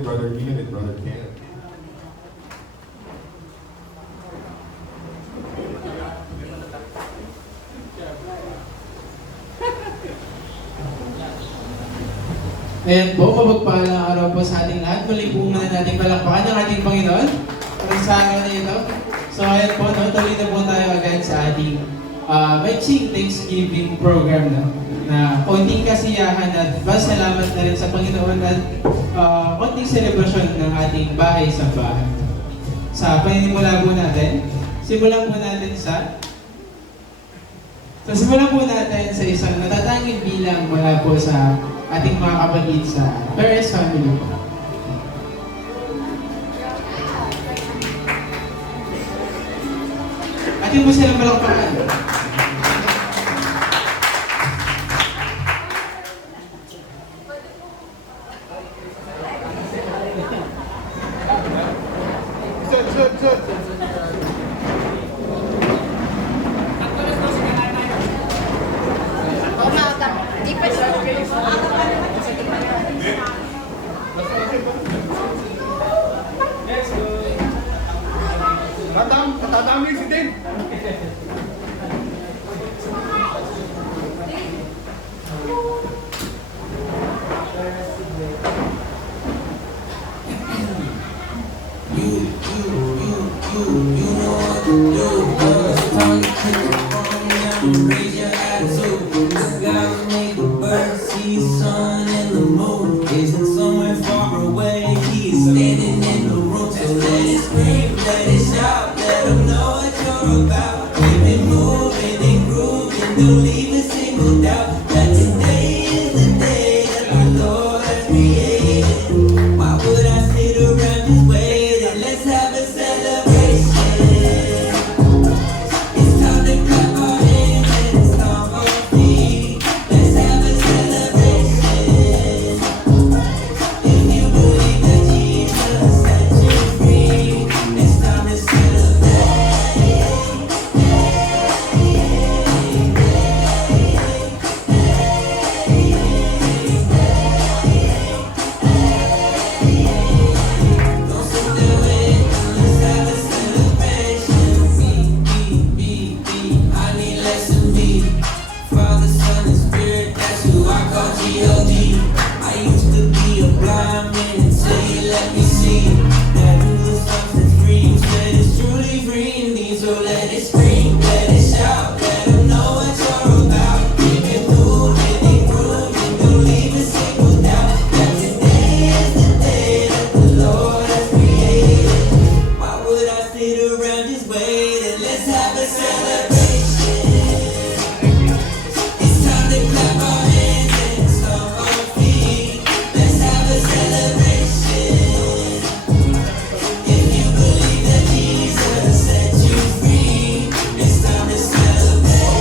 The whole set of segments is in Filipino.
Brother Ian and Brother Ken. Ayan po, mapagpalang araw po sa ating lahat. Muli po muna natin palakpakan ng ating Panginoon para sa araw na ito. So ayan po, no, tuloy na po tayo agad sa ating Maiksing Thanksgiving program na konting kasiyahan at pasalamat na rin sa Panginoon at konting selebrasyon ng ating bahay-sambahan. Sa paninimula po natin, simulan po natin simulan po natin sa isang natatanging bilang mula po sa ating mga kapatid sa Perez family. Ating po silang palakpakan. Tatami si Dave. Raise your attitude. The God who made the birds, see the sun and the moon isn't somewhere far away. He's standing in the room. So let it scream, let it shout, let him know what you're about. Keep it moving and grooving, don't leave a single doubt that today is the day that the Lord has created. Why would I sit around just waiting? Let's have a celebration. It's time to clap our hands and stomp our feet. Let's have a celebration. If you believe that Jesus set you free, it's time to celebrate. Don't sit there waiting, let's have a celebration. Beat, I need less of me. Father, Son, and Spirit, that's who I call G.O.D. I used to be a blind man until you let me see that who the Son sets free, said it's truly free indeed. So let it scream, let it shout, let them know what you're about. Keep it moving and grooving, don't leave a single doubt that today is the day that the Lord has created. Why would I sit around just waiting? Let's have a celebration. It's time to clap our hands and stomp our feet. Let's have a celebration. If you believe that Jesus set you free, it's time to celebrate.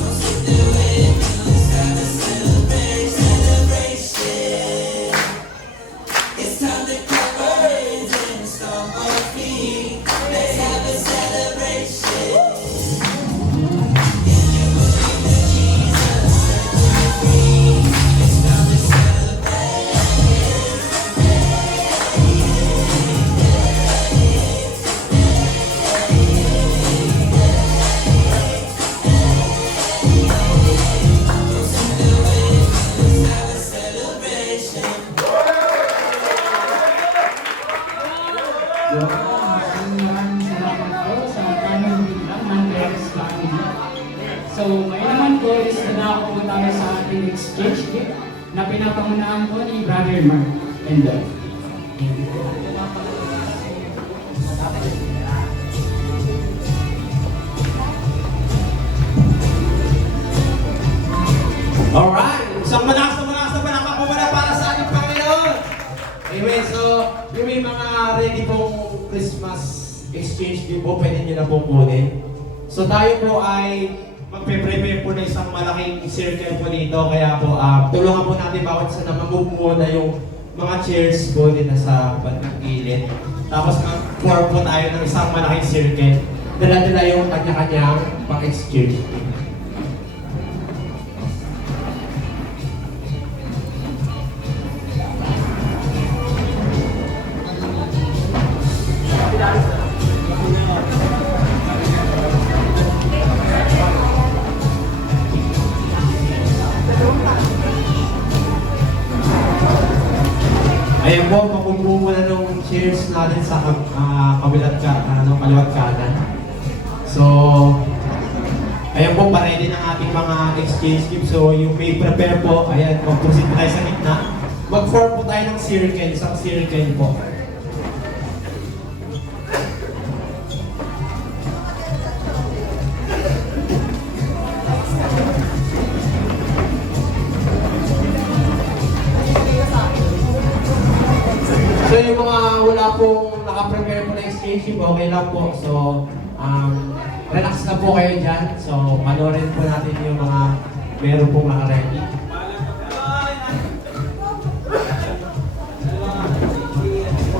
Don't sit there waiting, let's have a celebration. It's time to clap our hands and stomp our feet. Let's have a celebration. If you believe that Jesus set you free, it's time to celebrate. Don't sit there waiting, let's have a celebration. Maraming salamat po sa kanang biglang ng Perez family. So, ngayon naman po is na po tayo sa ating exchange gift na pinapangunahan po ni Brother Mark and Doug. Alright! Isang malakas na palakpak po muna para sa ating Panginoon! Anyway, so yung may mga ready pong Christmas exchange din po, pwede nyo na pong kunin. So tayo po ay magpe-prepare po na isang malaking circle po dito. Kaya po, tulungan po natin bawat isa na mag-move muna yung mga chairs po din na sa bandang gilid. Tapos mag-form po tayo ng isang malaking circle. Dala-dala yung kanya-kanyang pang-exchange. Ayan po, pakupo muna nung chairs natin sa kaliwat kanan. So, ayan po, pa-ready ng ating mga exchange gifts. So, you may prepare po. Ayan, mag-proceed po tayo sa gitna. Mag-form po tayo ng circle, isang circle po. So yung mga wala pong naka-prepare po na exchange gift, okay lang po. So, relax na po kayo dyan. So, panoorin po natin yung mga meron pong naka-ready.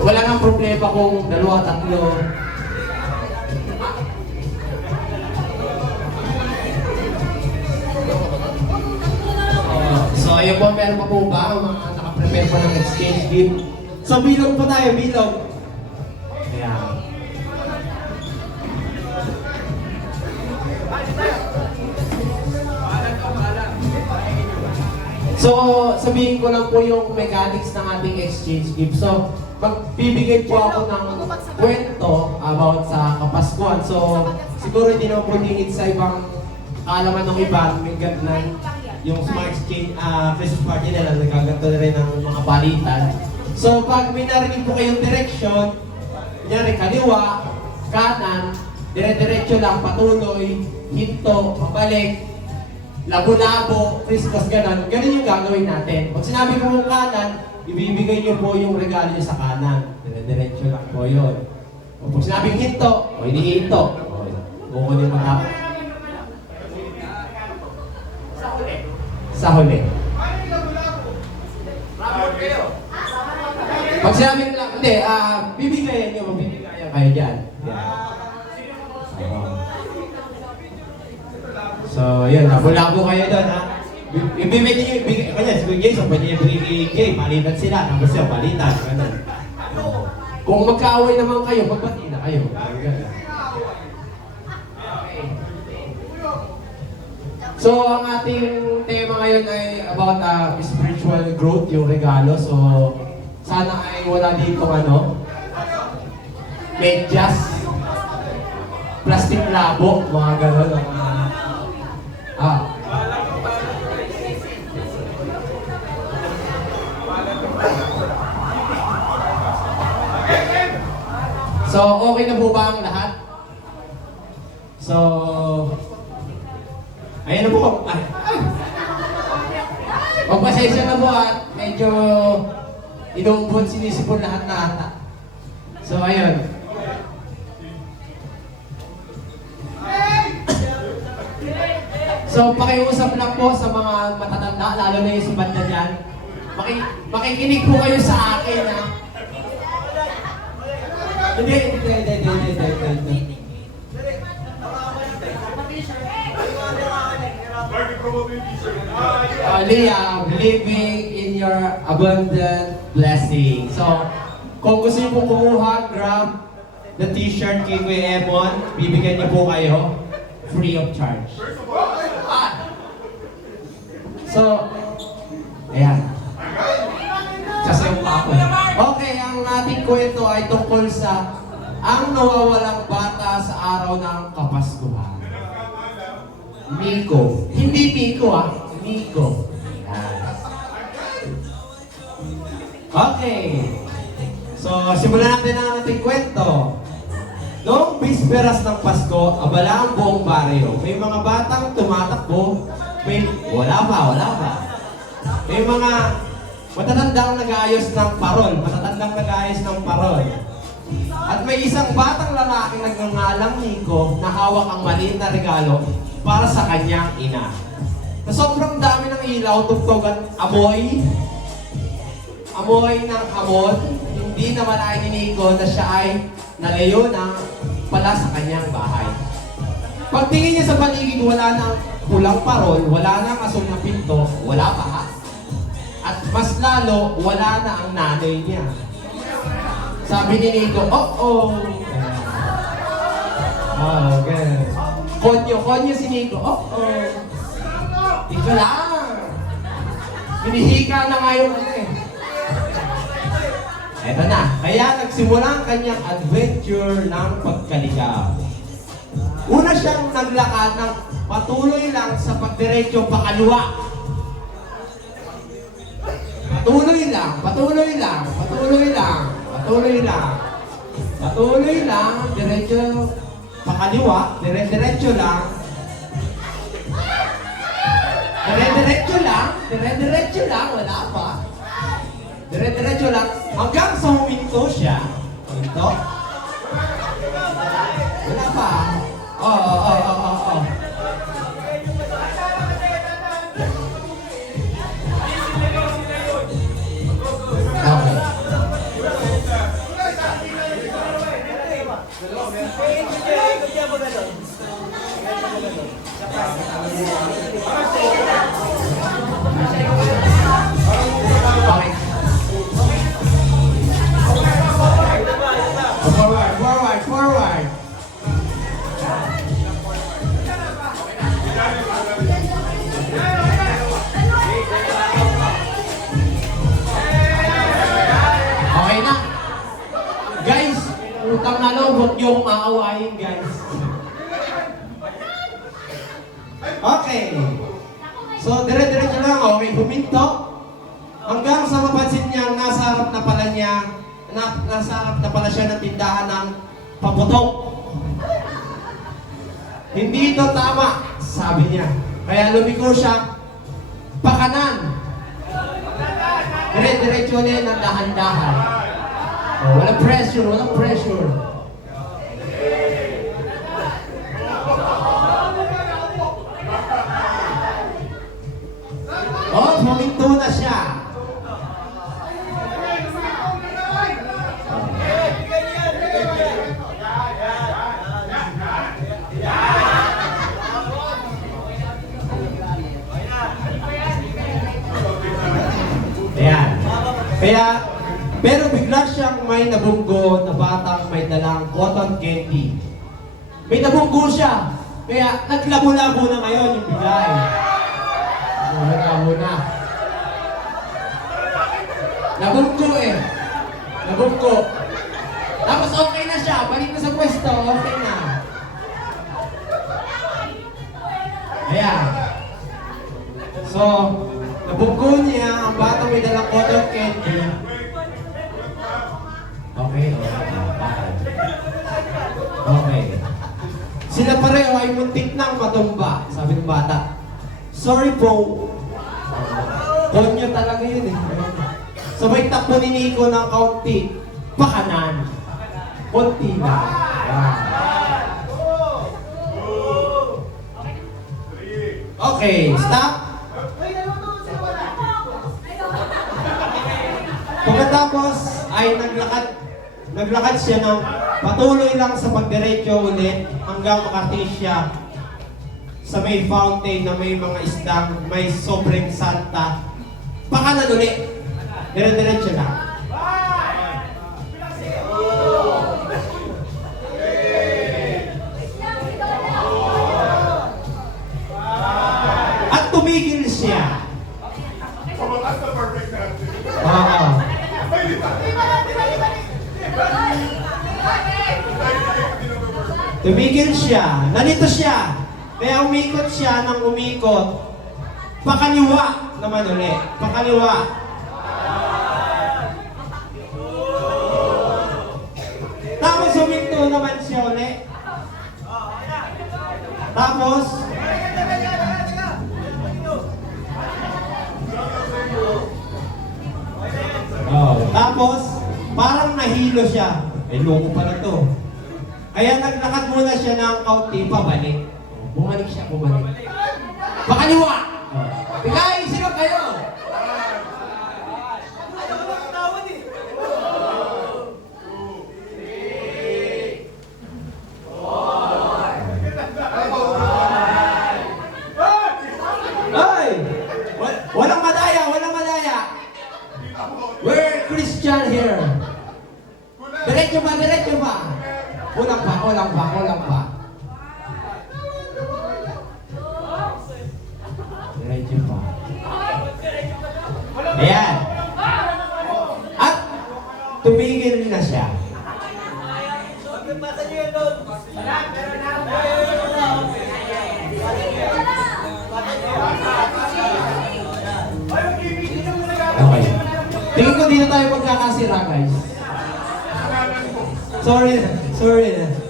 Wala nang problema kung dalawa, tatlo. So, ayun po, meron pa po ba ang mga naka-prepare po ng exchange gift? So, bilog po tayo, bilog. Ayan. So, sabihin ko lang po yung mechanics ng ating exchange gift. So, magbibigay po ako ng kwento about sa Kapaskuhan. So, siguro hindi naman po tingin sa ibang kaalaman ng iba, may ganun yung sa mga exchange, Christmas party nila, nagaganto na rin ng mga palitan. So, pag may narinig po kayong direksyon, kunyari kaliwa, kanan, dire-diretso lang, patuloy, hinto, pabalik, labo-labo, Christmas, ganun yung gagawin natin. Pag sinabi ko yung kanan, ibibigay niyo po yung regalo niyo sa kanan. Dire-diretso lang po yun. O pag sinabing hinto, o hindi hinto. Kukunin mo na. Sa huli. Pag sinabing lang, hindi, bibigayan niyo, mabibigayan kayo dyan. So, yun, labo-labo kayo doon, ha? Ibibigay niyo, kanya, si Jason, pwede niyo ibigay kay Jay, palitan sila, tapos siya, palitan, gano'n. Kung magkaaway naman kayo, magbati na kayo. So, ang ating tema ngayon ay about spiritual growth, yung regalo. So, sana ay wala dito medyas, plastic labo, mga gano'n. So, okay na po ba ang lahat? So, ayan na po. Magpasensya na po at medyo inuumpon, sinisipon lahat na ata. So, ayun. So, pakiusap lang po sa mga matatanda, lalo na yung sa banda dyan. Makikinig po kayo sa akin, ha? Hindi. Leah, living in your abundant blessing. So, kung gusto niyo po kumuha, grab the t-shirt kay Kuya Emon. Bibigyan niyo po kayo free of charge. So, ayan. Sasayaw pa ako. Okay, ang ating kwento ay tungkol sa ang nawawalang bata sa araw ng Kapaskuhan. Miko. Hindi Pico, Miko. Okay. So, simulan natin ang ating kwento. Noong bisperas ng Pasko, abala ang buong baryo. May mga batang tumatakbo. Wala pa. May mga matatandang nag-aayos ng parol. At may isang batang lalaking nagngangalang Nico na hawak ang maliit na regalo para sa kanyang ina. Sa sobrang dami ng ilaw, tugtog at amoy ng hamon, hindi na malayan ni Nico na siya ay nalayo ng pala sa kanyang bahay. Pagtingin niya sa paligid, wala nang pulang parol, wala nang asong na pinto, wala pa. At mas lalo, wala na ang nanay niya. Sabi ni Nico, oh. Okay. Konyo si Nico, oh. Ito lang. Hinihika na ngayon eh. Eto na. Kaya nagsimula ang kanyang adventure ng pagkaligaw. Una siyang naglakad ng patuloy lang sa pagdiretso pakaliwa. Patuloy lang, diretso pakaliwa, diretso lang. Dire-diretso lang, wala pa. Dire-diretso lang, hanggang sa huminto siya. Huminto. Wala pa. Oo. Okay. Okay. Forward. Okay na. Guys, utang na loob, huwag niyo akong aawayin, guys. Okay. So, dire-diretso lang, okay, huminto. Hanggang sa mapansin niya, nasa harap na pala siya ng tindahan ng paputok. Hindi ito tama, sabi niya. Kaya lumiko siya, pakanan. Dire-diretso niya ng dahan-dahan. Oh, walang pressure. Oh, huminto na siya. Ayan. Pero bigla siyang may nabunggo na batang may dalang cotton candy. May nabunggo siya. Kaya naglabo-labo na ngayon yung bigay. Naglabo na. Nabunggo. Tapos okay na siya. Balik na sa pwesto. Okay na. Ayan. So, nabunggo niya ang batang may dalang cotton candy. Okay. Sila pareho ay muntik nang matumba, sabi ng bata. Sorry po. Konyo talaga yun eh. Sabay takbo ni Nico ng kaunti. Pakanan. Konti na. Okay, stop. Pagkatapos ay naglakad siya ng patuloy lang sa pagdiretso ulit hanggang makarating siya sa may fountain na may mga isdang may sobrang santa. Pakanan ulit. Dire-diretso lang. At tumigil siya. Tumigil siya. Nalito siya. Kaya umikot siya ng umikot. Pakaliwa naman ulit. Pakaliwa. Tapos huminto naman siya ulit. Tapos tapos parang nahilo siya. Loko pala to. Kaya naglakad muna siya ng kaunti pabalik. Bumalik siya. Pakaliwa! Bigay! Sino kayo? Kulang pa, kulang pa. Diretso pa. Ayan. At tumigil na siya. Okay. Tingin ko dito tayo magkakasira, guys. Sorry na.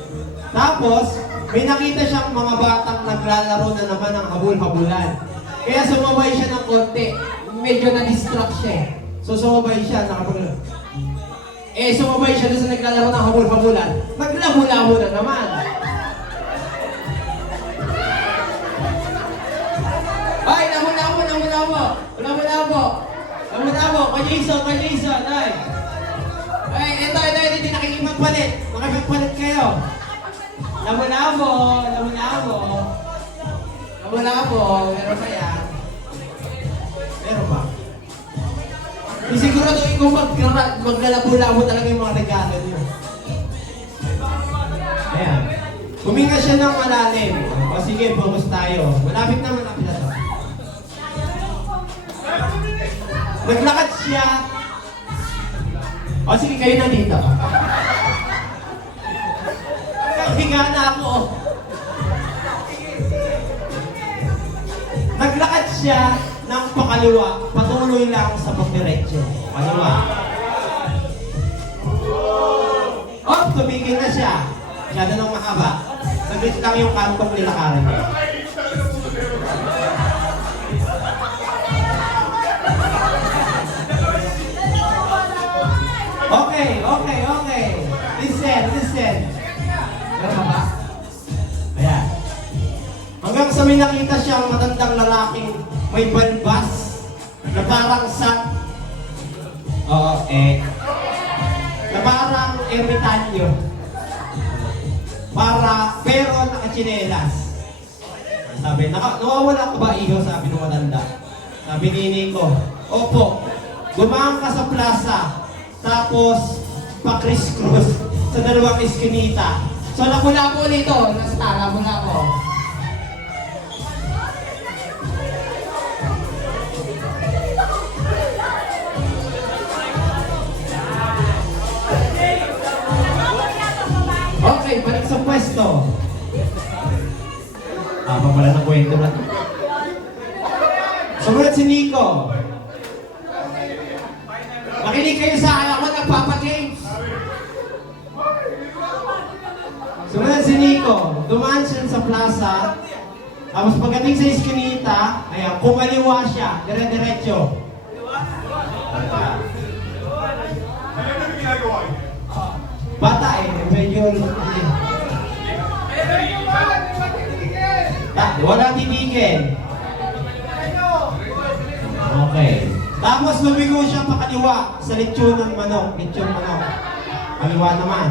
Tapos, may nakita siyang mga batang naglalaro na naman ng habul-habulan. Kaya sumabay siya ng konti. Medyo na-distract siya eh. So sumabay siya, sumabay siya doon sa naglalaro ng habul-habulan. Naglabo-labo na naman. Ay, labo-labo. Kay Jason, ay. Ay, ito, hindi nakikipagpalit. Makipagpalit kayo. Labo-labo. Meron ba yan? Meron ba? Isiguraduhin ko maglalabo-labo talaga yung mga regalo niyo. Ayan. Huminga siya ng malalim. O sige, focus tayo. Malapit na to. Naglakad siya. O sige, kayo na dito. Higa na ako. Naglakad siya ng pakaliwa, patuloy lang sa pagdiretso. Kaliwa. Tumigil na siya. Masyado nang mahaba. Saglit lang yung kantong nilakaran niya. Okay. Listen. Meron ba? Ayan. Hanggang sa may nakita siyang matandang lalaking may balbas na parang na parang ermitanyo. Pero nakachinelas. Sabi, nawawala ka ba iho? Sabi ng matanda. Sabi ni Nico, opo, gumaan ka sa plaza, tapos pa-criss-cross sa dalawang iskinita. So, labo-labo nito. Labo-labo. Okay, balik sa pwesto. Pala ng kwento na. Sumunod si Nico. Makinig kayo sa alam ko, nagpapa-games. Sumunod si Nico. Dumaan siya sa plaza. Tapos pagdating sa iskinita, ayan, kumaliwa siya. Dire-diretso. Bata medyo... Walang titigil. Okay. Tapos lumigo siya pakaliwa sa lechon ng manok. Kaliwa naman.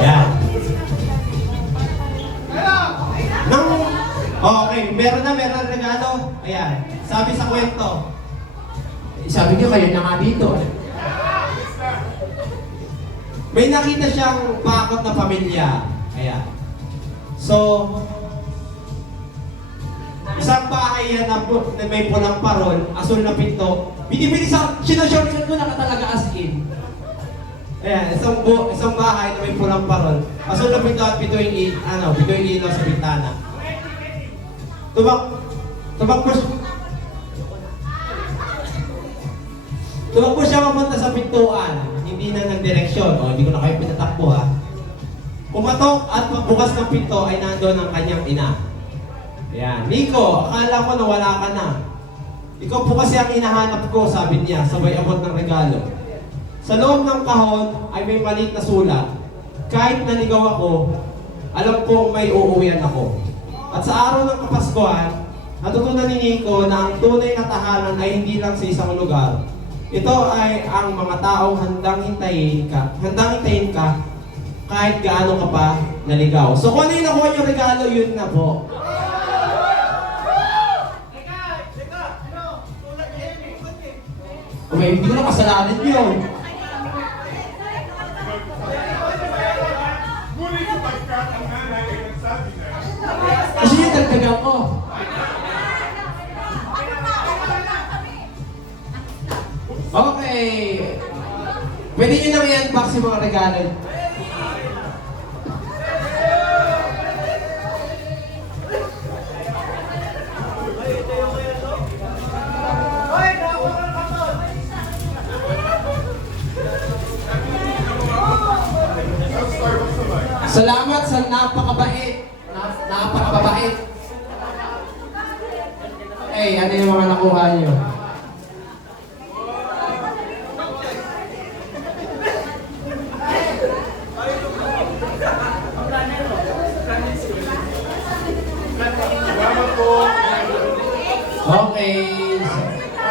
Ayan. Okay, meron na regalo. Ayan, sabi sa kwento. Sabi niyo kayo na nga dito. May nakita siyang bakod na pamilya. Ayan. So, isang bahay yan na may pulang parol, asul na pinto. Binibilis ako, sinashortcut ko na talaga as in. Ayan, isang bahay na may pulang parol. Asul na pinto at pito yung ilaw sa bintana. Tumakbo siya mapunta sa pintuan. Hindi na nagdireksyon. Hindi ko na kayo pinatakbo ha. Pumatok at pagbukas ng pinto ay nandoon ang kanyang ina. Ayan, Nico, akala ko na wala ka na. Ikaw po kasi ang hinahanap ko, sabi niya, sabay abot ng regalo. Sa loob ng kahon ay may maliit na sulat. Kahit naligaw ako, alam ko may uuwian ako. At sa araw ng Kapaskuhan, natutunan ni Nico na ang tunay na tahanan ay hindi lang sa isang lugar, Ito ay ang mga taong handang hintayin ka kahit gaano ka pa naligaw. So kung ano yung nakuha yung regalo, yun na po. Okay, hindi ko na kasalanan yun. Ngunit sapagkat ang nanay ay nagsabi na, Kasi yung dagdagan ko. Okay. Pwede nyo nang i-unbox yung mga regalo. Salamat sa napakabait. Napakabait. Eh, ano yung mga nakuha nyo? salamat po. Okay.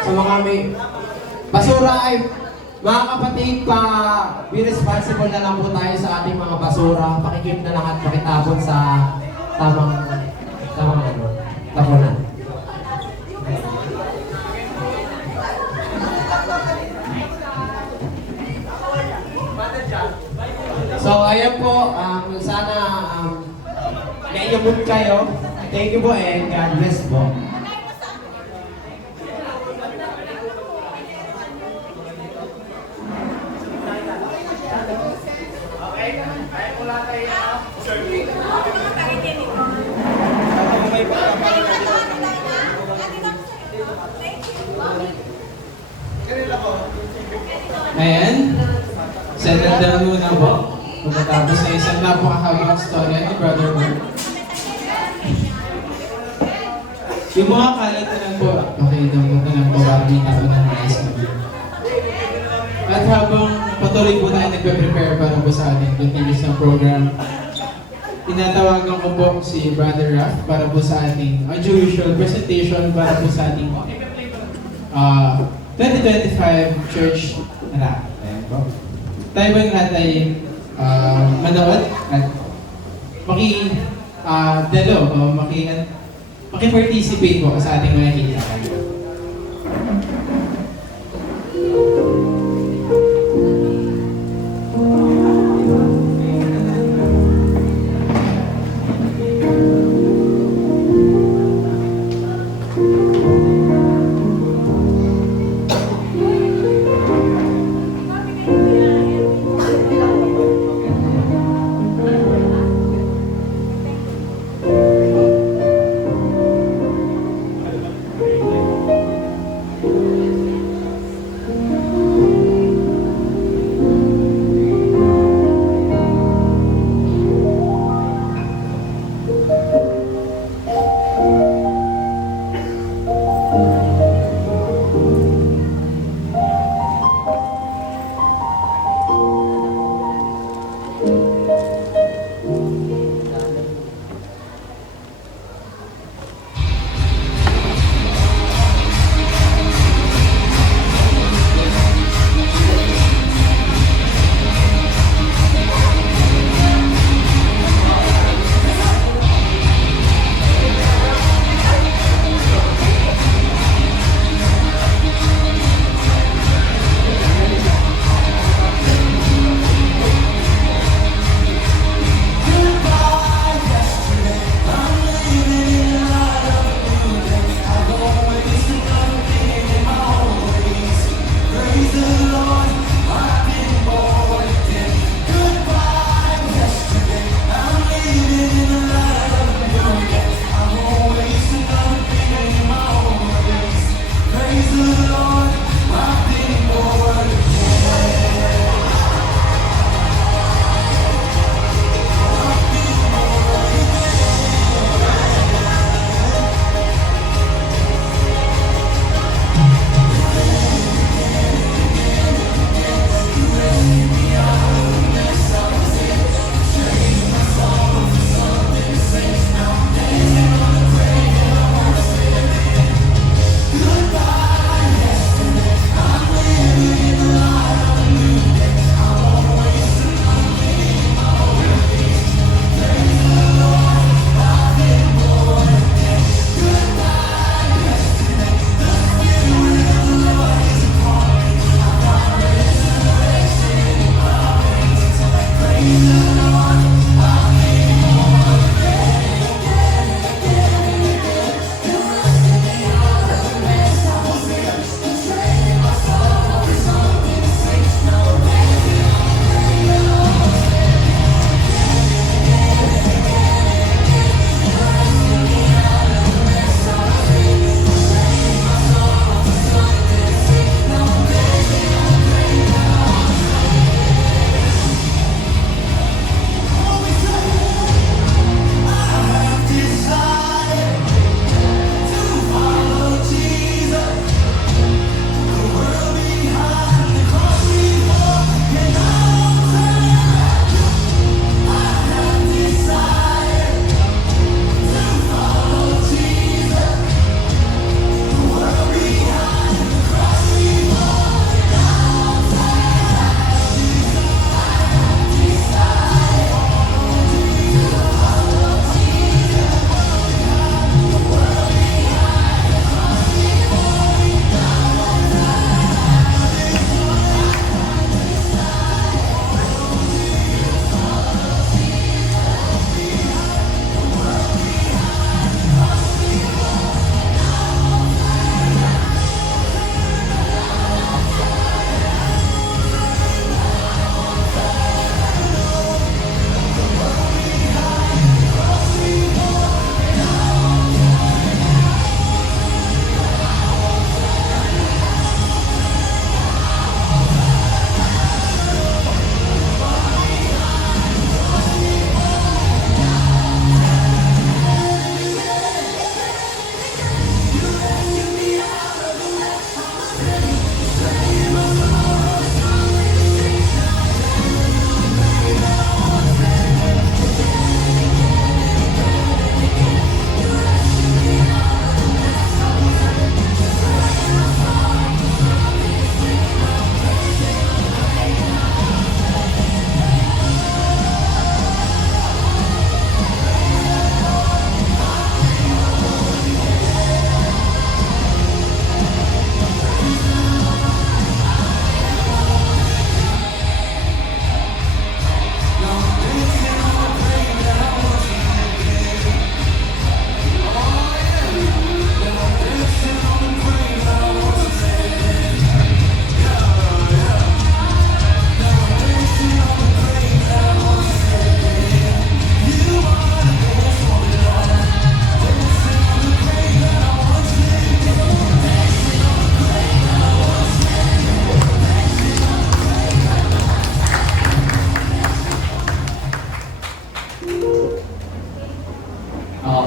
Sa mga may basura ay, mga kapatid, be responsible na lang po tayo sa ating mga basura. Pakikip na lang at pakitapon sa tamang tapunan. So, ayan po, sana naiyabot kayo. Thank you po and God bless po. Ayan. Settle down muna po. Pagkatapos na isang napakahabang storya ni Brother Mark. Yung mga kalat na lang po, pakidamot na lang po para may tao ng nais kami. At habang patuloy po tayo nagpe-prepare para po sa ating continuous na program, tinatawagan ko po si Brother Raf para po sa ating unusual presentation para po sa ating 2025 Church Rap. Ayan po. Tayo ba yung lahat ay manood at maki-participate po sa ating mga kita.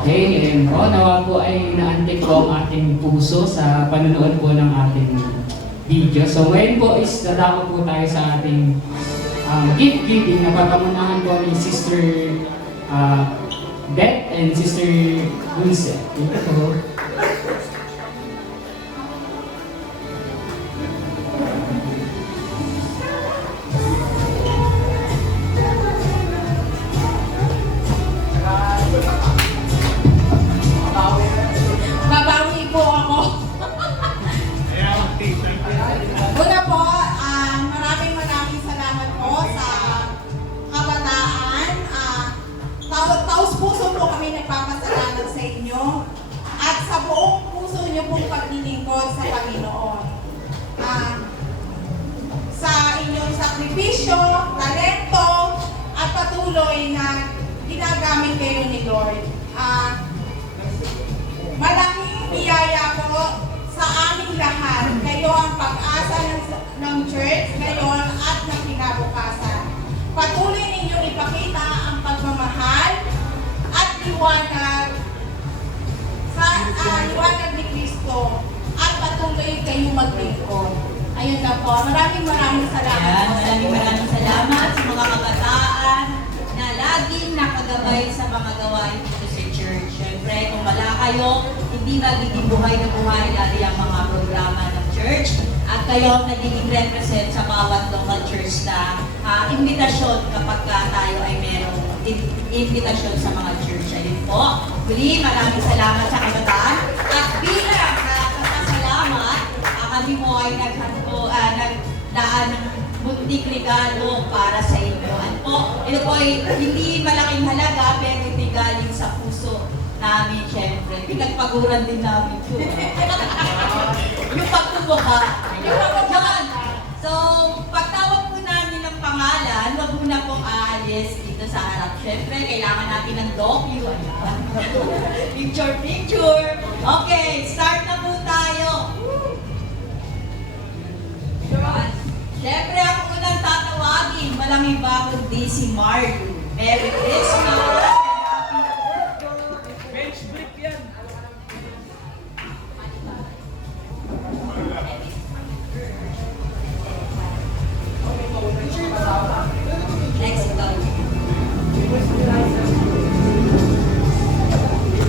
Okay, and po, nawa po ay naantig po ang ating puso sa panonood po ng ating video. So ngayon po is dadako po tayo sa ating gift giving na pagkamunahan po ni Sister Beth and Sister Bunse. Ito po. Babawi po ako. Una po, maraming salamat po sa kabataan. Taos puso po kami nagpapasalamat sa inyo at sa buong puso niyo pong paglilingkod sa Panginoon. Sa inyong sakripisyo, talento, at patuloy na ginagamit kayo ni Lord. Malaking biyaya po sa aming lahat. Kayo ang pag-asa ng church ngayon at ng kinabukasan. Patuloy ninyong ipakita ang pagmamahal at liwanag sa liwanag ni Kristo at patuloy kayong maglingkod. Ayun na po. Maraming salamat Ayan, po sa inyo. maraming salamat sa mga kabataan na laging nakagabay sa mga gawain dito sa church. Siyempre, kung wala kayo, hindi magiging buhay na buhay lalo yung mga programa ng church. At kayo ang nagiging represent sa bawat local church na invitasyon kapag tayo ay merong invitasyon sa mga church. Ayun po. Muli, maraming salamat sa kabataan. At bilang pasasalamat, kami mo ay nagdaan ng munting regalo para sa inyo. Ano po? Ito po ay hindi malaking halaga pero hindi galing sa puso namin, syempre. Pinagpaguran din namin ito. Yung pagtubuka. Yan. So, pagtawag po namin ng pangalan, wag mo na pong aalis dito sa harap. Syempre, kailangan natin ng docu. Picture. Okay, start na po tayo. Syempre, ang unang tatawagin, walang iba kundi si Marlo. Merry Christmas! Next,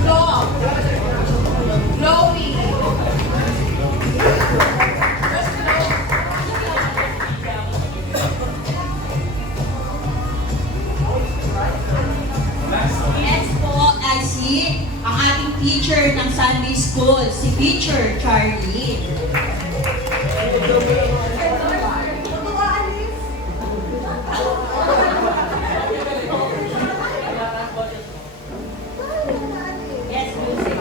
go. Chloe. Next po ay ang ating teacher ng Sunday School, si Teacher Charlie. Yes, music.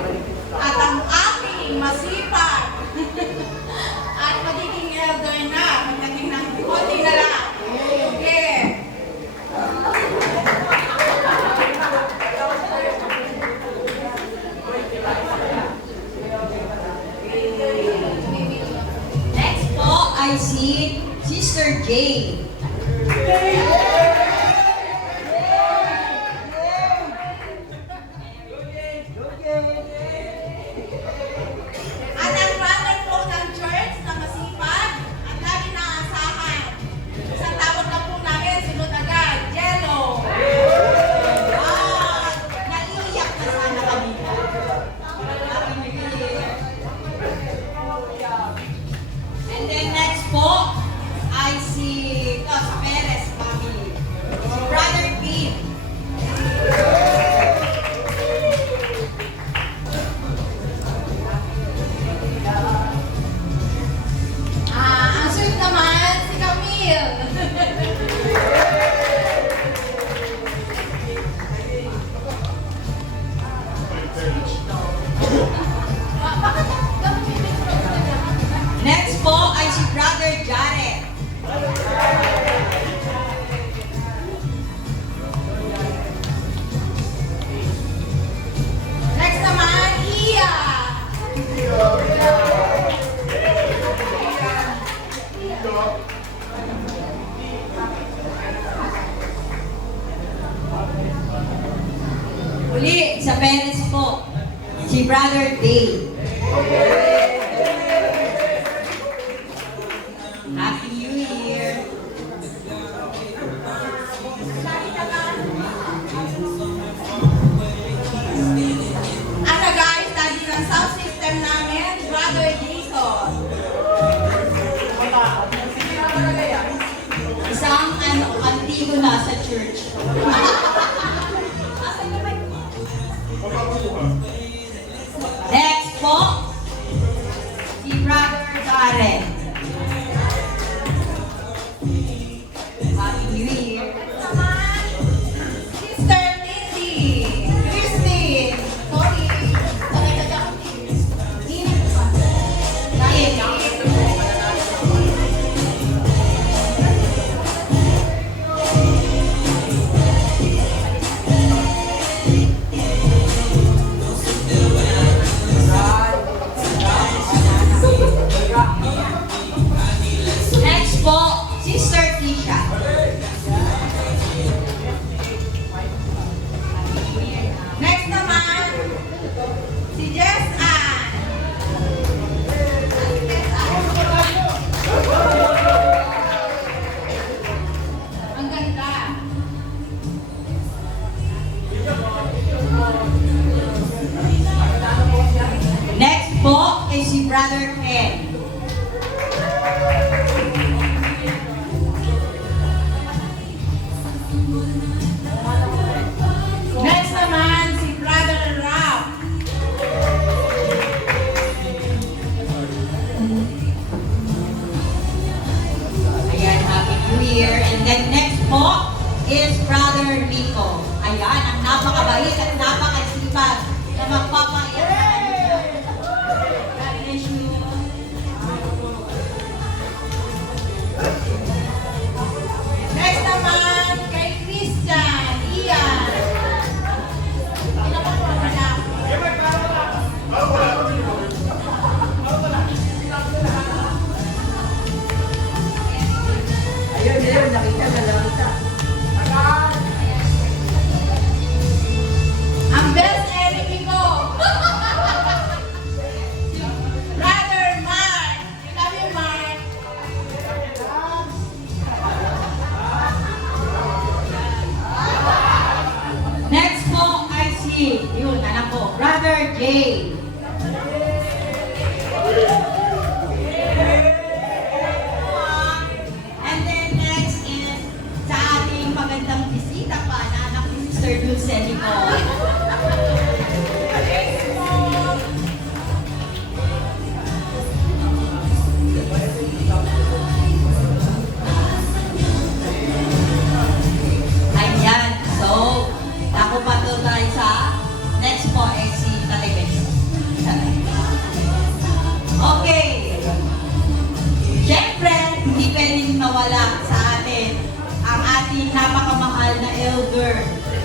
At ang aking masipag at magiging elder na pagdating ng konti na lang. Okay. Next po ay si Sister Jane. At ang runner po ng church na masipag at lagi naasahan. Sa tawag na po namin, sunod agad, Jello. Ah, naiiyak na sana kanina. Happy New Year. And then next po ay sa Perez family. Si Brother Pete. Ang sweet naman, si Camille. Next po ay si Brother Jared. Next naman, Iya. Uli, sa Perez po, si Brother Dave. Happy New Year! Ang nag-ayos lagi ng sound system namin, Brother Jason. Isang antigo na sa church. Next po, si Brother Darren. Happy New Year! Naman, Sister Lindy. Christine. Sorry. Next po, Sister Tisha. Next naman, si Jess Ann. Ang ganda. Next po ay si Brother Ken. Next naman, si Brother Ralph. Ayan, Happy New po is Brother Rico. Ayan, ang napakabait at napakasipag na magpapaiyak sa kanya. God bless you. Next naman, kay Christian, Ian. Ilan pa po wala? Ang best enemy ko. Brother Mark. You love you, Mark. Next po ay si, yun, anak ko, Brother Jay. And then next is sa ating magandang bisita pa na anak ni Mr. Dulce Nicole. Ayan. So, ako pa to tayo sa next po ay si television. Okay. Siyempre, hindi pwedeng mawala sa atin ang ating napakamahal na elder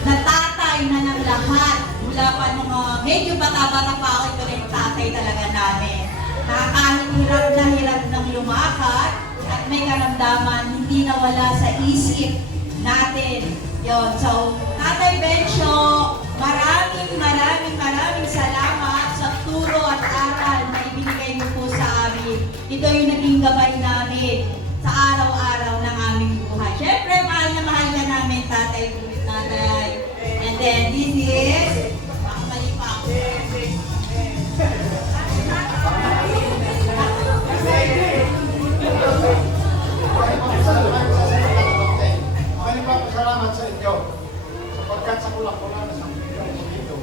na tatay na ng lahat. Mula pa nung medyo bata-bata pa ako, ito na yung tatay talaga namin. Nakakahirap ng lumakad at may karamdaman hindi nawala sa isip natin. Yon. So, Tatay Bencho, maraming salamat sa turo at aral na ibinigay niyo po sa amin. Ito yung naging gabay namin sa araw-araw ng aming buhay. Siyempre, mahal na mahal ka namin, Tatay. And then, this is, mali pa ako. Salamat sa inyo sapagkat sa kulang-kulang sa mga dito.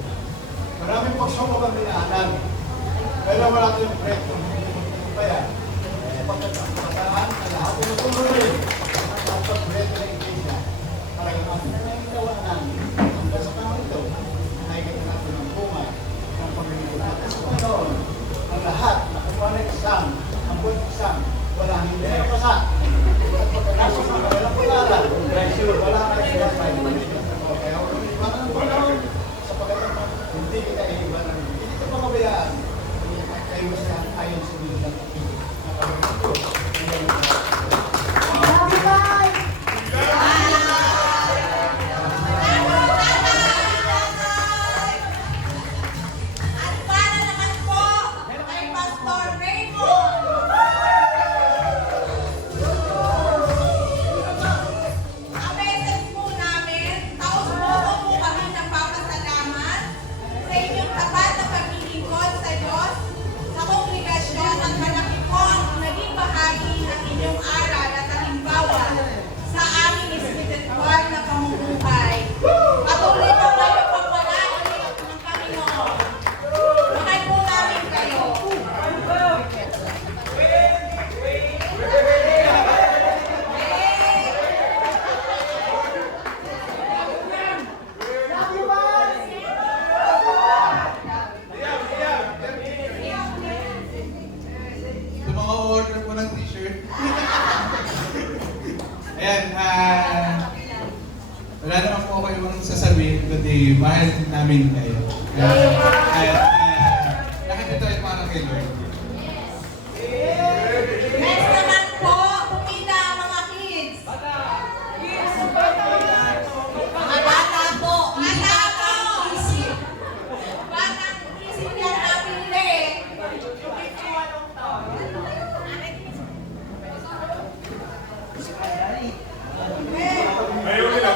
Maraming pagsubok ang dinaanan. Pero wala tayong proyekto. Kaya, sapagkat ang kataan na lahat ng tuloy ang pag-proyekto ng iglesia para yung ating nangyayawanan hanggang sa panahon ito ay nakikita natin ang bunga ng pamilya natin sa Panginoon. Ang lahat, nakuha na isang, ang buwan isang, wala hindi na pasa. At pagkatapos ng kanilang pag-aaral, wala ka sila sa kaya iwanan ng Panginoon sapagkat hindi kita iiwanan. Hindi kita pamabayaan. Kayo siya ayon sa mga ng pag-ibig. At para naman po kay Pastor Raymond. Ang message po namin, taos-puso po kami nagpapasalamat sa inyong tapat na paglilingkod sa Diyos, sa kongregasyon at malaki po ang naging bahagi ng inyong aral at halimbawa sa aming espiritual na pamumuhay. Patuloy po kayo pagpalain ng Panginoon. Mahal po namin kayo. Sa mga order po ng t-shirt. Ayan, wala naman po ako ibang sasabihin, kundi mahal namin kayo. Lahat ito ay para kay Lord. Next naman po, pumila ang mga kids. Mga bata po, Bata po. isip. Batang isip yan napili.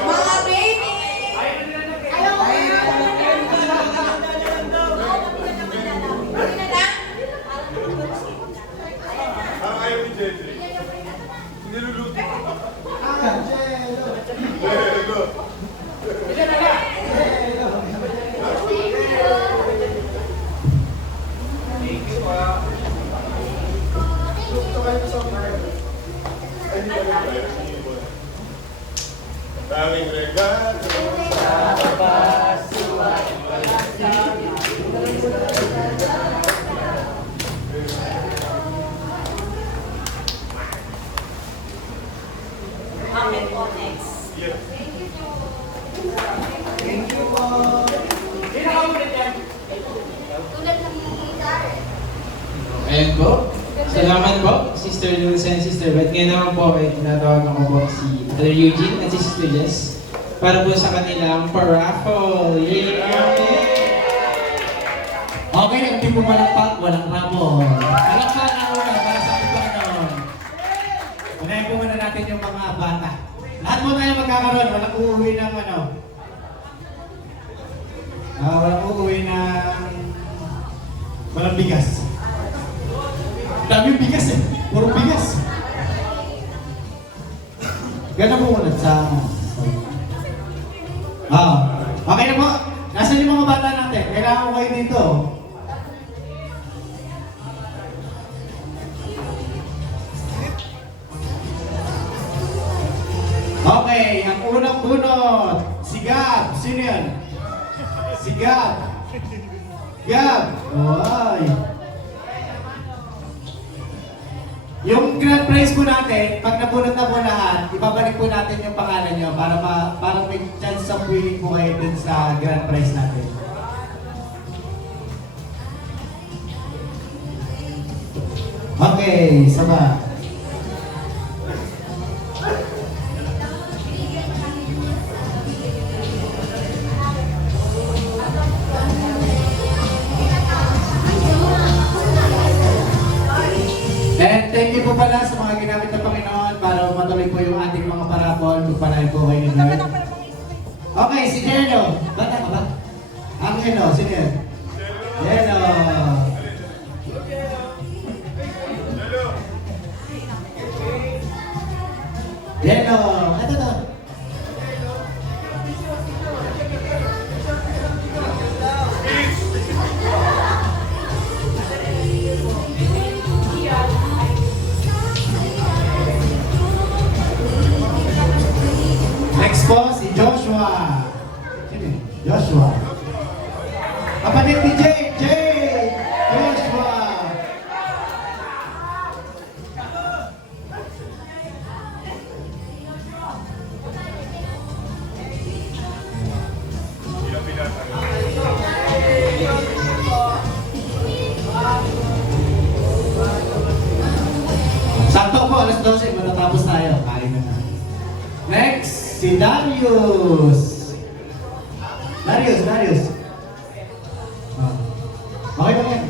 Mga baby! Daming regalo sa Amen po next. Ayan po. Salamat po, Sister Luz and Sister Beth. Ngayon naman po ay tinatawagan ko po si Brother Eugene at si Sister Jess para po sa kanilang paraffle. Yay! Okay, hindi po malakpak, walang ramo. Malakpak ang una para sa ating Panginoon. Unahin po muna natin yung mga bata. Lahat mo tayo magkakaroon, walang uuwi ng ano. Walang uuwi ng... walang bigas. Daming bigas eh. Puro bigas. Gano'n po muna sa... okay na po. Nasaan yung mga bata natin? Kailangan ko kayo dito. Okay, ang unang bunot. Si Gab. Sino yan? Si Gab. Gab. Ay. Yung grand prize po natin, pag nabunot na po lahat, ibabalik po natin yung pangalan nyo para may chance sa winning po kayo dun sa grand prize natin. Okay, saba. And thank you po pala sa mga ginamit ng Panginoon para matuloy po yung ating mga parapol. Magpanahin po kayo ng Lord. Okay, si Jeno. Bata ka ba? Ang Jeno, sino yan? Jeno. Jeno. Ito to. Next po, si Joshua. Sino yun? Joshua. Kapatid ni JJ. Joshua. Sakto po, alas 12, matatapos tayo. Kain na. Next, si Darius. Darius. Okay ba yan?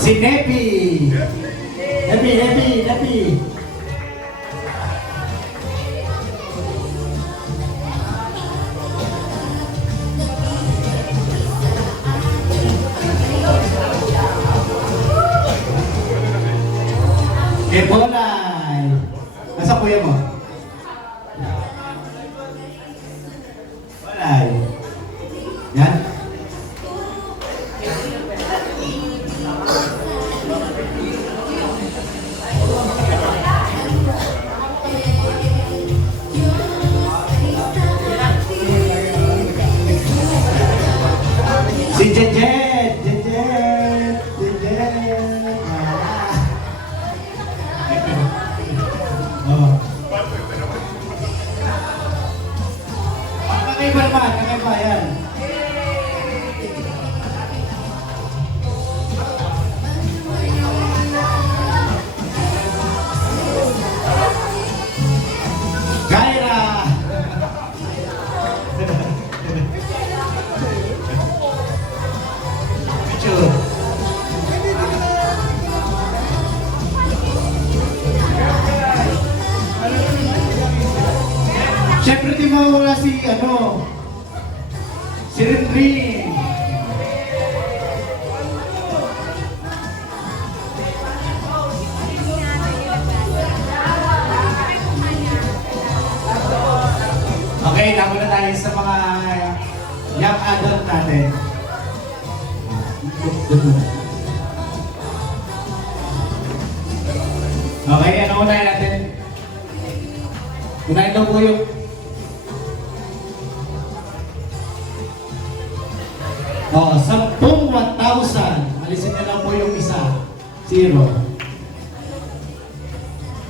Si Nepi. Nepi. Ebolay. Nasa kuya mo? Bolay. Yan. Si Jejet. Kakaiba naman, kakaiba yan. Kyra! Picture. Siyempre di mawala si si Rinrin. Okay, tama na tayo sa mga Young adult natin. Okay, ano unahin natin? Unahin daw po yung oh, 10 1,000. Alisin na lang po yung isa. 0.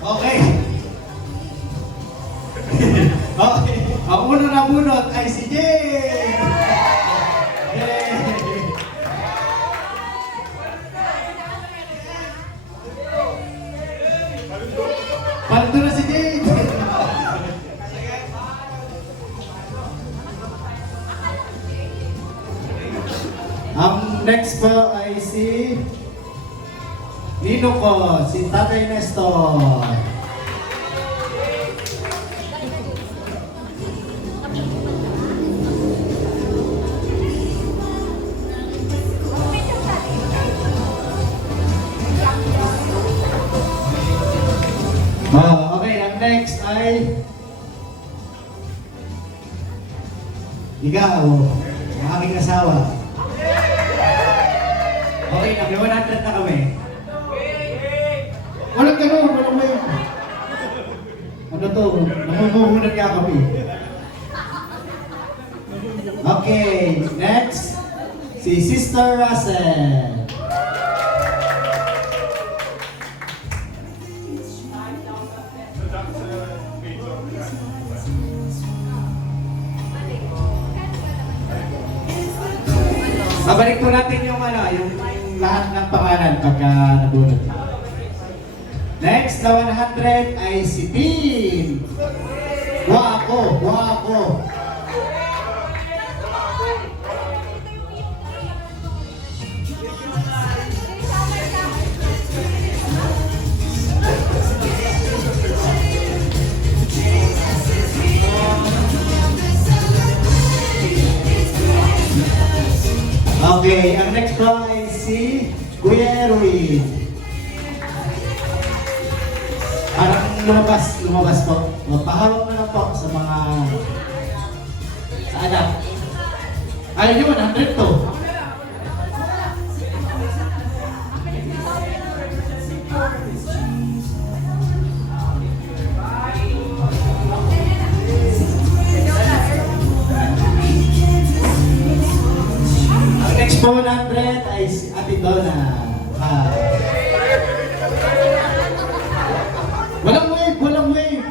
Okay. Okay. Ang una na bunot ay si Jay! Yay! Paldo na si Jay! Ang next po ay si Nino ko, si Tatay Nestor. Oh, okay, ang next ay ikaw, ang aking asawa. Okay, nag 100 na kami. Walang ganun, walang may. Ano to? Namumuhunan nga kami. Okay, next, si Sister Russell. Babalik po natin yung ano, yung lahat ng pangalan pagka nabunod. Next na 100 ay si Tim. Wako, wako. Okay, ang next po ay si Kuya Erwin. Parang lumabas po. Pahawak na lang po sa mga sa anak. Ay, yun, 100 to. Ang next po 100 ay si Ate Donna. Walang wave, walang wave.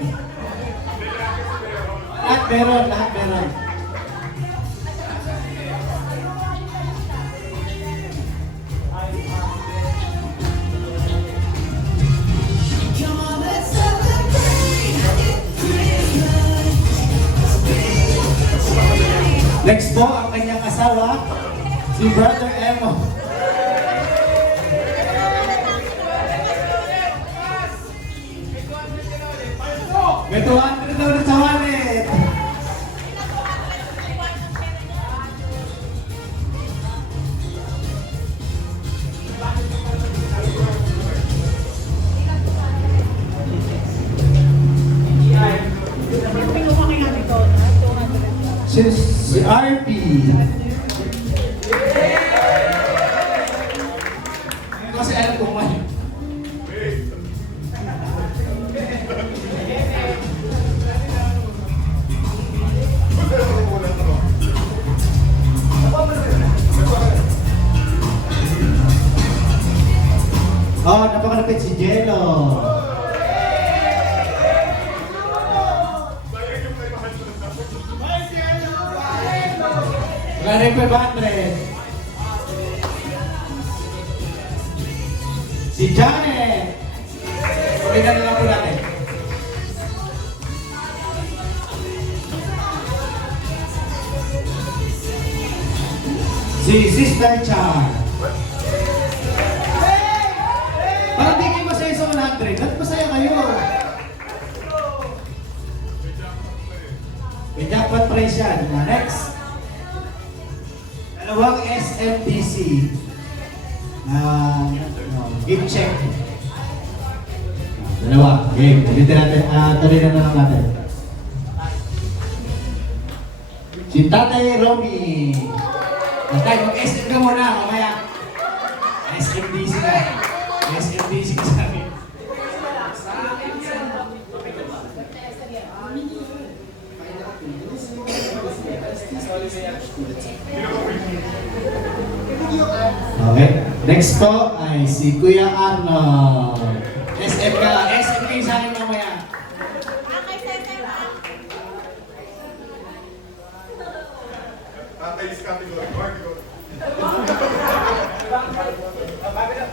Lahat meron, lahat meron. Next po, ang kanyang asawa, si Brother Emo. May 200 na ulit sa wallet. Si RP. Kasi alam ko man. Oh, napakalapit si Jello. Wala rin 500. Si Janet. Pagkitan na lang po natin. Si Sister Char. Parang di kayo masaya sa 100. Ba't masaya kayo? May jackpot prize yan. Next. Dalawang SMDC. Game check. Dalawa. Game. Ulitin natin. Tuloy na lang natin. Si Tatay Romy. Tatay, mag-SM ka muna, mamaya. SMDC ka. SMDC ka sa amin. Okay. Next po ay si Kuya Arnold. SM ka. SM kayo sa akin mamaya. Tatay's category. Category.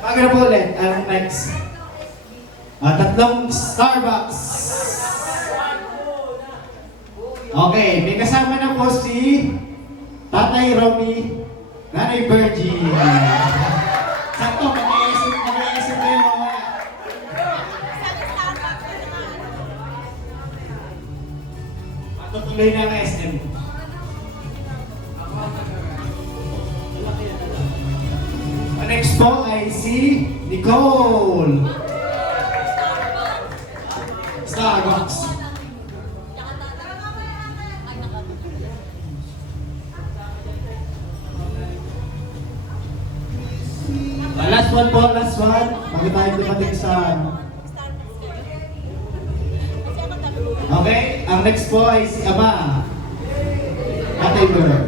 Bago na po ulit, ang next. Tatlong Starbucks. Okay, may kasama na po si Tatay Romy, Nanay Virgie. Sakto, mag-iisip kayo mamaya. Matutuloy na ang SM. Ang next po ay si Nicole. Starbucks. Last one po, last one. Bakit tayo dumating sa ano? Okay, ang next po ay si Ama. Tatay Bird.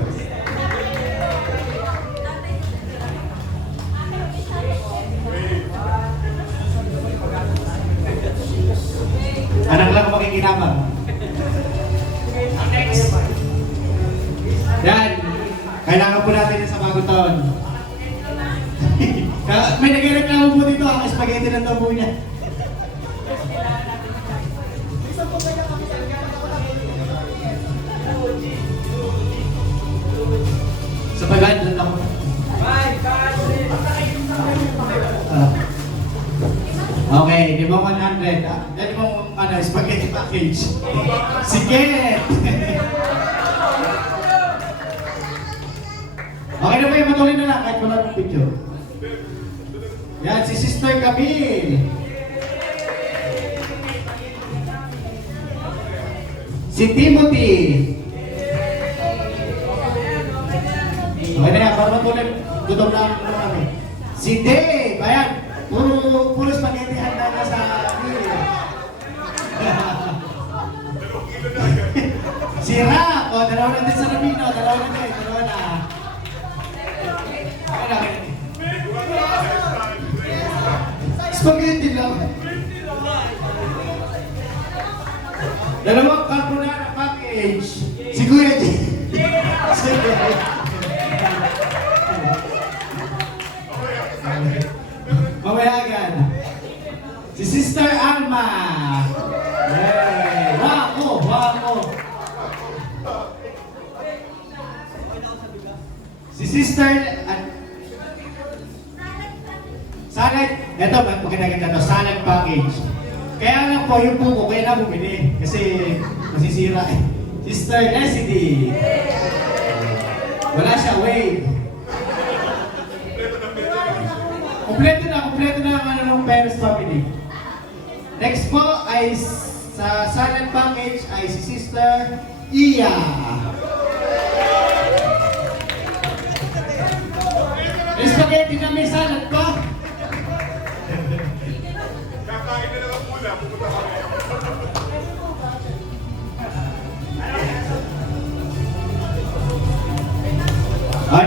Anak lang makikinabang. Ang next. Yan. Kailangan po natin yan sa bagong taon. May nagreklamo po dito ang spaghetti ng tabo niya. Sa pagkain lang ako. Okay, di ba 100? Dali mong spaghetti package. Sige! Okay na ba yung matuloy na lang kahit wala ng picture? Yan, si Sister Camille. Si Timothy. Okay na yan, para matuloy. Gutom na kami. Si Dave. Ayan, puro spaghetti handa na sa si Rap. O, dalawa na din sa Rabino. Dalawa na din. Dalawa na. Spaghetti lang. Dalawang carbonara package. Si Kuya G. Mabayagan. Si Sister Alma. Yay! Wako! Wako! Si Sister... salad, ito, maganda-ganda to, salad package. Kaya lang po, yung buko, kaya na bumili. Kasi masisira eh. Sister Leslie. Wala siya, wait. Kompleto na ang ano ng Perez family. Next po ay sa salad package ay si Sister Iya. Spaghetti na may salad pa. Kakain na lang ang muna. Pupunta kami.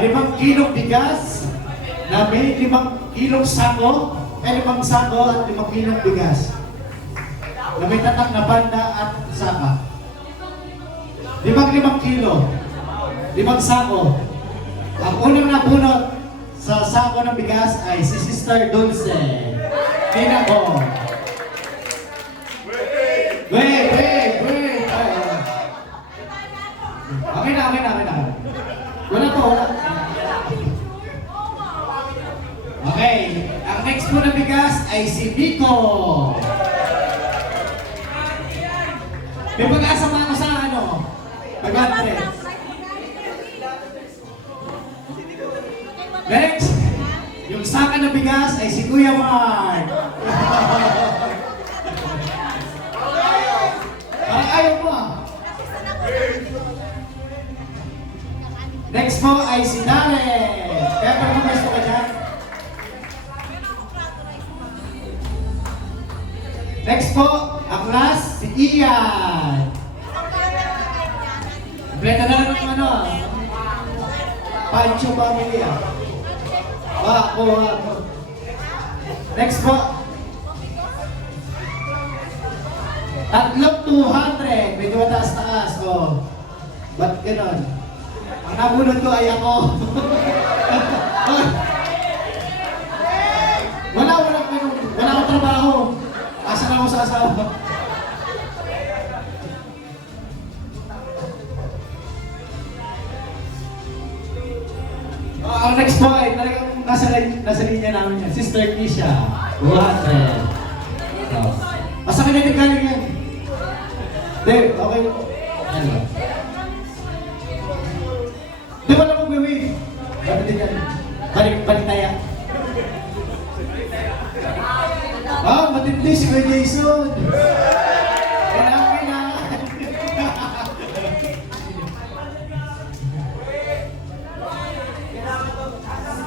Limang kilong bigas na may 5 kilong sako, 5 sako at 5 kilong bigas na may tatak na banda at saka. 5 kilo, 5 sako. Ang unang nabunot sa sako ng bigas ay si Sister Dulce. Tingnan ko. Wait. Okay na. Wala po. Okay, ang next po na bigas ay si Vico. May pag-asa pa ako sa ano? Pag-100. Next, yung saka na bigas ay si Kuya Mark. Parang ayaw mo ah. Next po ay si Darren. Kaya pa naman gusto ka dyan? Next po, ang last, si Ian. Kompleto na lang ng ano, Pancho family ah. Ako. Next po. Tatlong 200. Medyo mataas-taas. Oh. Ba't ganon? Ang nabunod ko ay ako. wala akong trabaho. Asan ako sa asawa? Ang next po ay talagang nasa linya namin yan. Sister Kisha. 200. Asa ka natin galing yan? Dave, okay. Ano? Di ba na mag-wave? Ano din yan? Balik tayo. Matindi si Kuya Jason. Kailangan.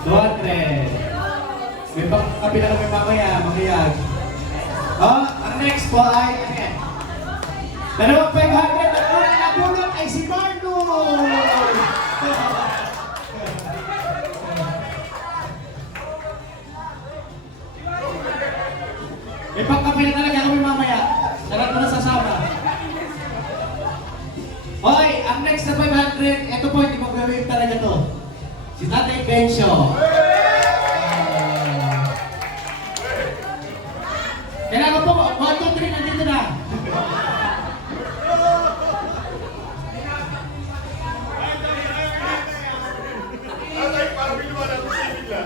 200. May pagkapila kami mamaya, makiyag. Ang next po ay, ano yan? Dalawang 500 na nabulot ay si Marlo! May pagkapila talaga kami mamaya. Sarap mo na sasama. Hoy, ang next na 500, ito po, hindi mag-wave talaga to. Si Tatay Bencio. Kailangan po, 1, 2, 3, nandito na. Tatay, parang binuwanan ko si Bigla.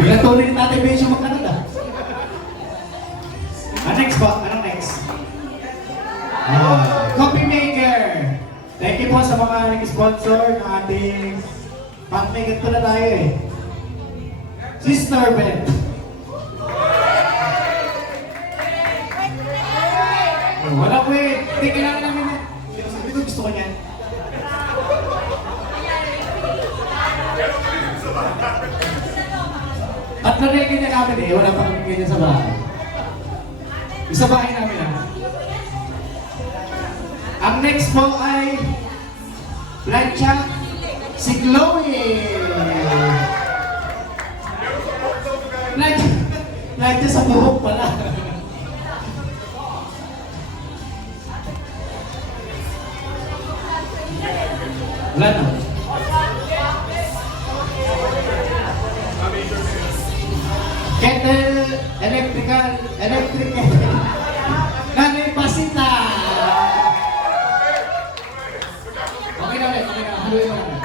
Biglang tuloy ni Tatay Bencio magkanod ah. Next po, anong next? Coffee maker. Thank you po sa mga nag-sponsor ng ating pang-maker to na tayo eh. Sister Ben. Wala po eh. Hindi kailangan namin yan. Sabi ko gusto ko niyan. At nalagay niya namin eh. Wala pa kami ganyan sa bahay. Sa bahay namin ah. Ang next po ay plancha si Chloe. Plancha sa buhok pala. Wala na. Kettle, electric kettle. Nanay Pasita. Okay na ulit. Haluin mo na.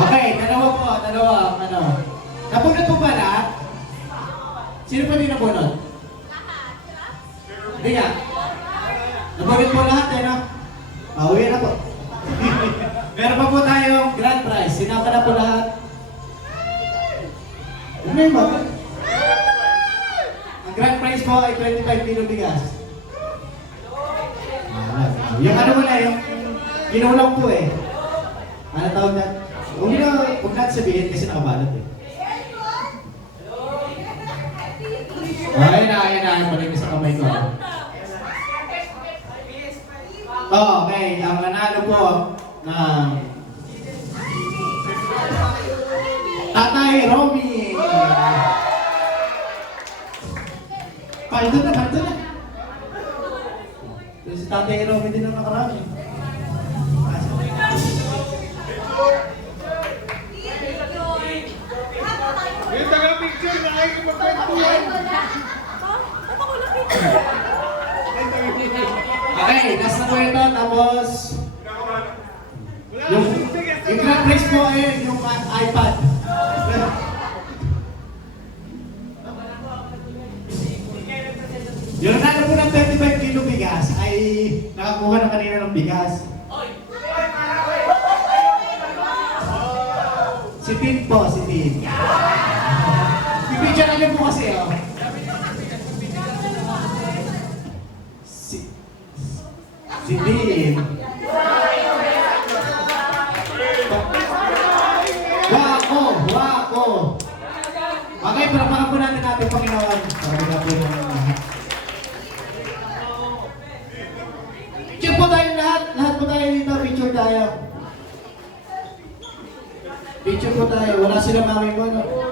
Okay, dalawa. Ano? Nabunod po ba lahat? Sino pa din nabunod? Hindi nga. Nabunod po lahat eh, no? Uwi na po. Meron pa po tayong grand prize. Sinapa na po lahat. Ano yun ba? Ang grand prize po ay 25 kilo bigas. Yung ano mo na, yung kinulang po eh. Ano tawag na? Huwag natin sabihin kasi nakabalot eh. Ayun na. Balik sa kamay ko. Okay, ang nanalo po ng Tatay Romy. Paldo na. Si Tatay Romy din ang nakarami. Yung taga-picture, nakikipagkwentuhan. Okay, nasa po ito. Tapos, yung grand prize po ay yung iPad. Yung nanalo po ng 25 kilo bigas ay nakakuha na kanina ng bigas. Si Tin po, si Tin. Pipicture na niyo po kasi, oh. Si Dean. Wako. Okay, palapakan po natin Panginoon. Sabi na po yung lahat. Picture po tayo lahat. Lahat po tayo dito. Picture tayo. Picture po tayo. Wala sila mami mo, no?